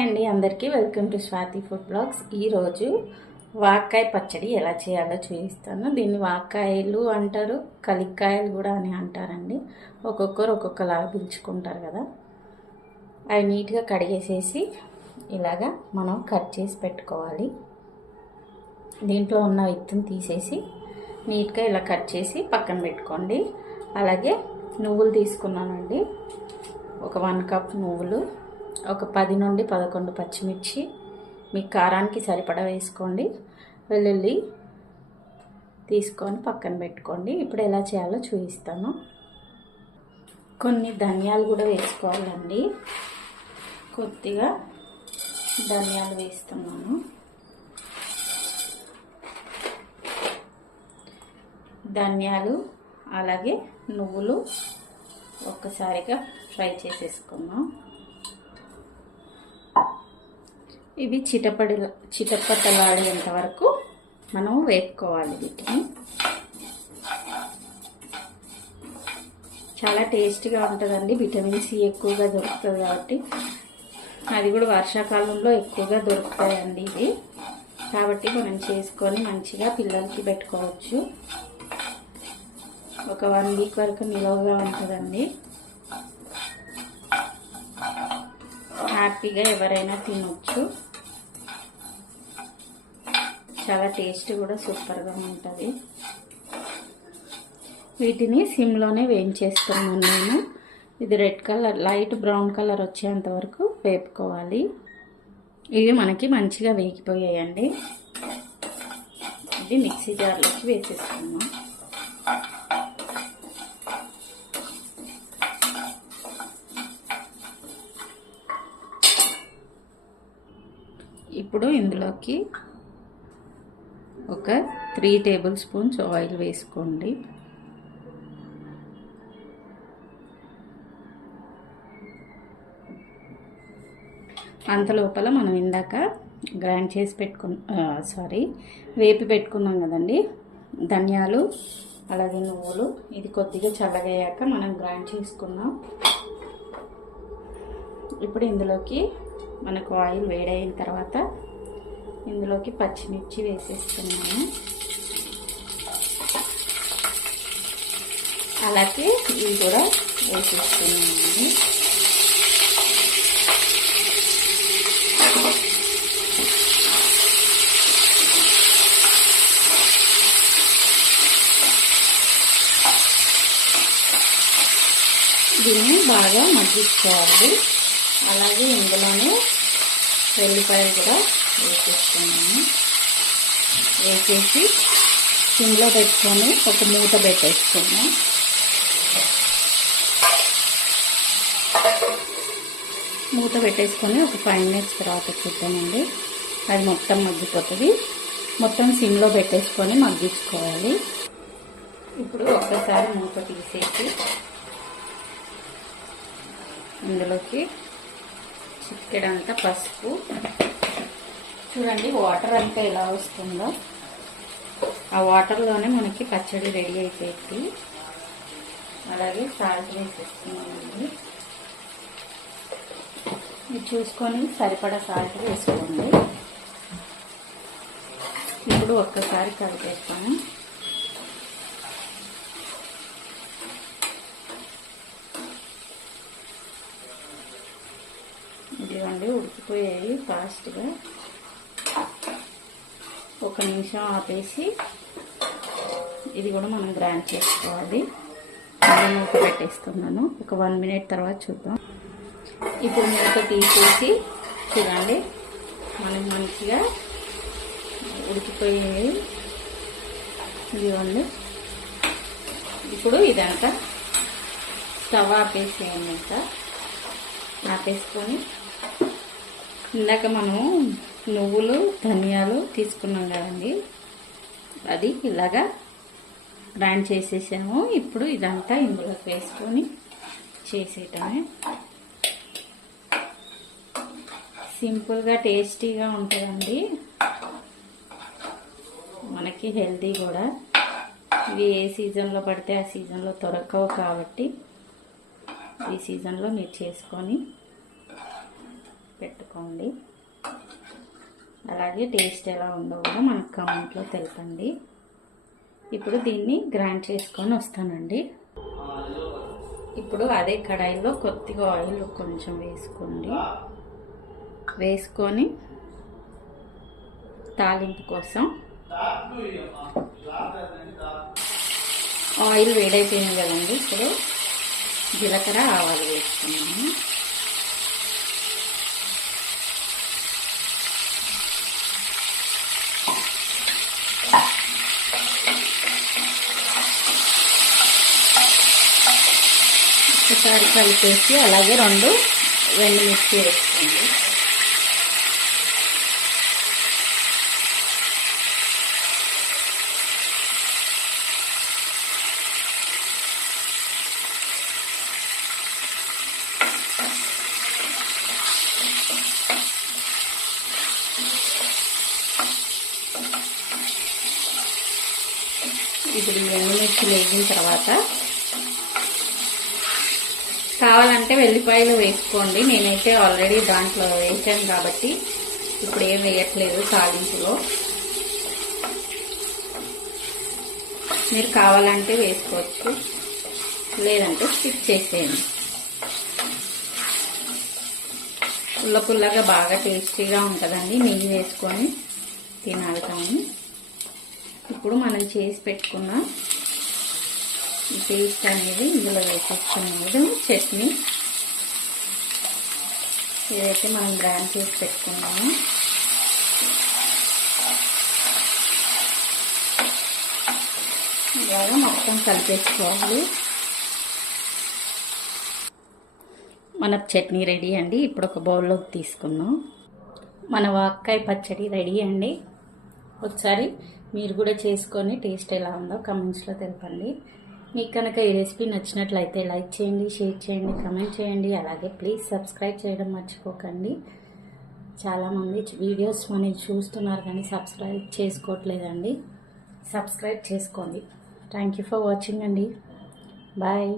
Hi అండి, అందరికీ welcome to Swathi food blogs. ఈరోజు వాక్కాయ పచ్చడి ఎలా చేయాలో చూపిస్తాను. దీన్ని వాక్కాయలు అంటారు, కలిక్కాయలు కూడా అని అంటారండి. ఒక్కొక్కరు ఒక్కొక్కలాగా పిలుచుకుంటారు కదా. అవి నీట్గా కడిగేసేసి ఇలాగా మనం కట్ చేసి పెట్టుకోవాలి. దీంట్లో ఉన్న విత్తుని తీసేసి నీట్గా ఇలా కట్ చేసి పక్కన పెట్టుకోండి. అలాగే నువ్వులు తీసుకున్నానండి, ఒక 1 కప్ నువ్వులు, ఒక 10 నుండి 11 పచ్చిమిర్చి, మీ కారానికి సరిపడా వేసుకోండి. వెల్లుల్లి తీసుకొని పక్కన పెట్టుకోండి. ఇప్పుడు ఎలా చేయాలో చూపిస్తాను. కొన్ని ధనియాలు కూడా వేసుకోవాలండి. కొద్దిగా ధనియాలు వేస్తున్నాను. ధనియాలు అలాగే నువ్వులు ఒక్కసారిగా ఫ్రై చేసేసుకుందాం. ఇవి చిటపటలాడేంత వరకు మనం వేపుకోవాలి. వీటిని చాలా టేస్టీగా ఉంటుందండి. విటమిన్ సి ఎక్కువగా దొరుకుతుంది కాబట్టి, అది కూడా వర్షాకాలంలో ఎక్కువగా దొరుకుతాయండి ఇవి. కాబట్టి మనం చేసుకొని మంచిగా పిల్లలకి పెట్టుకోవచ్చు. ఒక 1 వీక్ వరకు నిలవగా ఉంటుందండి. హ్యాపీగా ఎవరైనా తినొచ్చు. చాలా టేస్ట్ కూడా సూపర్గా ఉంటుంది. వీటిని సిమ్లోనే వేయించేస్తున్నాను నేను. ఇది red colour, light brown colour వచ్చేంత వరకు వేపుకోవాలి. ఇవి మనకి మంచిగా వేగిపోయాయండి. ఇది మిక్సీ జార్లోకి వేసేస్తున్నాం. ఇప్పుడు ఇందులోకి ఒక 3 టేబుల్ స్పూన్స్ ఆయిల్ వేసుకోండి. అంతలోపల మనం ఇందాక గ్రైండ్ చేసి వేపి పెట్టుకున్నాం కదండి ధనియాలు అలాగే నువ్వులు. ఇది కొద్దిగా చల్లగయ్యాక మనం గ్రైండ్ చేసుకున్నాం. ఇప్పుడు ఇందులోకి మనకు ఆయిల్ వేడైన తర్వాత ఇందులోకి పచ్చిమిర్చి వేసేస్తున్నాను. అలాగే ఇవి కూడా వేసేస్తున్నానండి. దీన్ని బాగా మగ్గించుకోవాలి. అలాగే ఇందులోనే వెల్లిపాయలు కూడా వేసేస్తున్నాను. వేసేసి సిమ్లో పెట్టుకొని ఒక మూత పెట్టేసుకున్నాం. మూత పెట్టేసుకొని ఒక 5 మినిట్స్ తర్వాత చూద్దామండి. అది మొత్తం మగ్గిపోతుంది. మొత్తం సిమ్లో పెట్టేసుకొని మగ్గించుకోవాలి. ఇప్పుడు ఒక్కసారి మూత తీసేసి ఇందులోకి చిటికెడంతా పసుపు, చూడండి వాటర్ అంతా ఎలా వస్తుందో, ఆ వాటర్లోనే మనకి పచ్చడి రెడీ అయిపోయింది. అలాగే సాల్ట్ వేసేస్తున్నామండి. ఇది చూసుకొని సరిపడా సాల్ట్ వేసుకోండి. ఇప్పుడు ఒక్కసారి కలిపేస్తాము. ఇదిగోండి ఉడికిపోయాయి ఫాస్ట్గా. 1 నిమిషం ఆపేసి ఇది కూడా మనం గ్రైండ్ చేసుకోవాలి. మూత పెట్టేస్తున్నాను. ఒక 1 మినిట్ తర్వాత చూద్దాం. ఇప్పుడు మూత తీసేసి చూడండి మనకి మంచిగా ఉడికిపోయాయి. ఇదిగోండి. ఇప్పుడు ఇదంతా స్టవ్ ఆపేసేయండి. ఇంకా ఆపేసుకొని ఇందాక మనము నువ్వులు ధనియాలు తీసుకున్నాం కదండి, అది ఇలాగా గ్రైండ్ చేసేసాము. ఇప్పుడు ఇదంతా ఇందులోకి వేసుకొని చేసేయటమే. సింపుల్గా టేస్టీగా ఉంటుందండి. మనకి హెల్తీ కూడా. ఇవి ఏ సీజన్లో పడితే ఆ సీజన్లో దొరకవు కాబట్టి ఈ సీజన్లో మీరు చేసుకొని పెట్టుకోండి. అలాగే టేస్ట్ ఎలా ఉందో కూడా మనకు కామెంట్లో తెలపండి. ఇప్పుడు దీన్ని గ్రైండ్ చేసుకొని వస్తానండి. ఇప్పుడు అదే కడాయిలో కొద్దిగా ఆయిల్ కొంచెం వేసుకోండి. వేసుకొని తాలింపు కోసం ఆయిల్ వేడైపోయింది కదండి. ఇప్పుడు జీలకర్ర ఆవాలు వేసుకున్నాము. ఒకసారి కలిపేసి అలాగే 2 ఎండుమిర్చి వేసుకోండి. ఇప్పుడు ఈ ఎండుమిర్చి వేగిన తర్వాత కావాలంటే వెల్లిపాయలు వేసుకోండి. నేనైతే ఆల్రెడీ దాంట్లో వేసాను కాబట్టి ఇప్పుడు ఏం వేయట్లేదు తాలింపులో. మీరు కావాలంటే వేసుకోవచ్చు, లేదంటే స్కిప్ చేసేయండి. పుల్లగా బాగా టేస్టీగా ఉంటుందండి. నెయ్యి వేసుకొని తినాలి. కానీ ఇప్పుడు మనం చేసి పెట్టుకున్న ఈ పేస్ట్ అనేది ఇందులో వేసేసుకున్నాము. చట్నీ ఏదైతే మనం గ్రైండ్ చేసి పెట్టుకున్నామో ఇలాగా మొత్తం కలిపేసుకోవాలి. మన చట్నీ రెడీ అండి. ఇప్పుడు ఒక బౌల్లోకి తీసుకుందాం. మన వాక్కాయ పచ్చడి రెడీ అండి. ఒకసారి మీరు కూడా చేసుకొని టేస్ట్ ఎలా ఉందో కమెంట్స్లో తెలపండి. మీకు కనుక ఈ రెసిపీ నచ్చినట్లయితే లైక్ చేయండి, షేర్ చేయండి, కమెంట్ చేయండి. అలాగే ప్లీజ్ సబ్స్క్రైబ్ చేయడం మర్చిపోకండి. చాలామంది వీడియోస్ మనకి చూస్తున్నారు కానీ సబ్స్క్రైబ్ చేసుకోవట్లేదండి. సబ్స్క్రైబ్ చేసుకోండి. థ్యాంక్ యూ ఫర్ వాచింగ్ అండి. బాయ్.